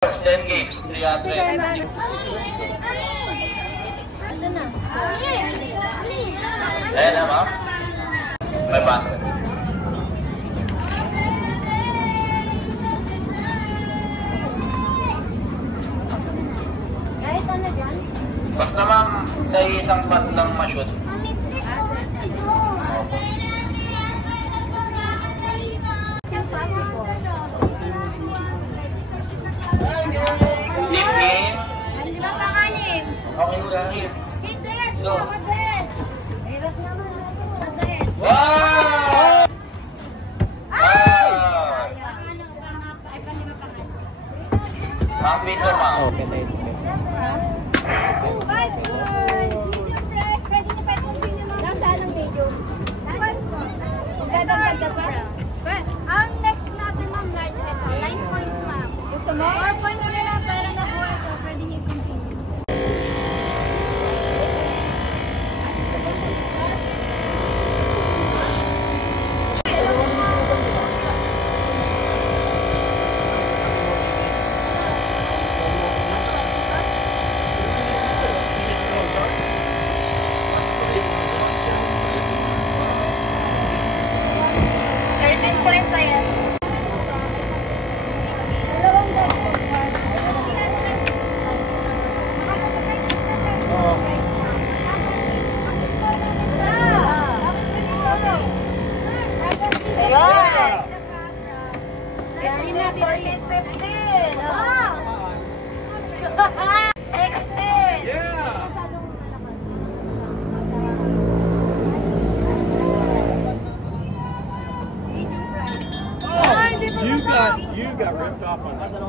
10 games, 300. Ayan na, ma'am. May battery. Kahit ano dyan? Basta ma'am, sa isang pot lang ma-shoot. Team game. Okay, wala here. So. Wow! Ma'am, dito ma'am. Okay, nice. Ang next natin, ma'am, large ito. 9 points, ma'am. Gusto mo? 4 points na lang, pero nabuo ito. Pwede niyo i-continue. You got ripped off on that. 17.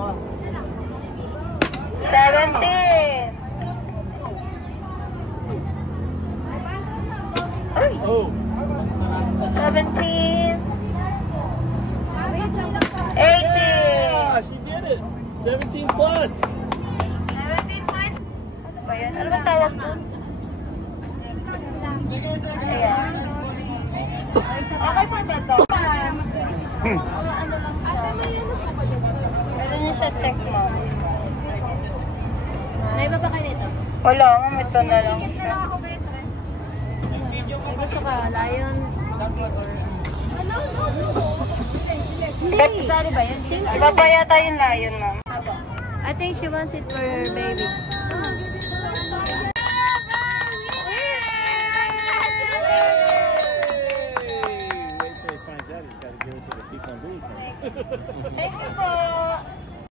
Oh. 17. 18. Yeah, she did it. 17 plus. 17 plus. Ano ba yan? Ano ba tawag doon? Ayan. Okay pa ba ito? Pwede niyo siya check, ma'am. May iba pa kayo nito? Wala, ma'am. Ito na lang. May gusto ka, lion, monkey, or... Hindi. Sali ba yan? Iba pa yata yung lion, ma'am. I think she wants it for her baby. Wait till he finds out he's got to give it to the people on Blue. Thank you po.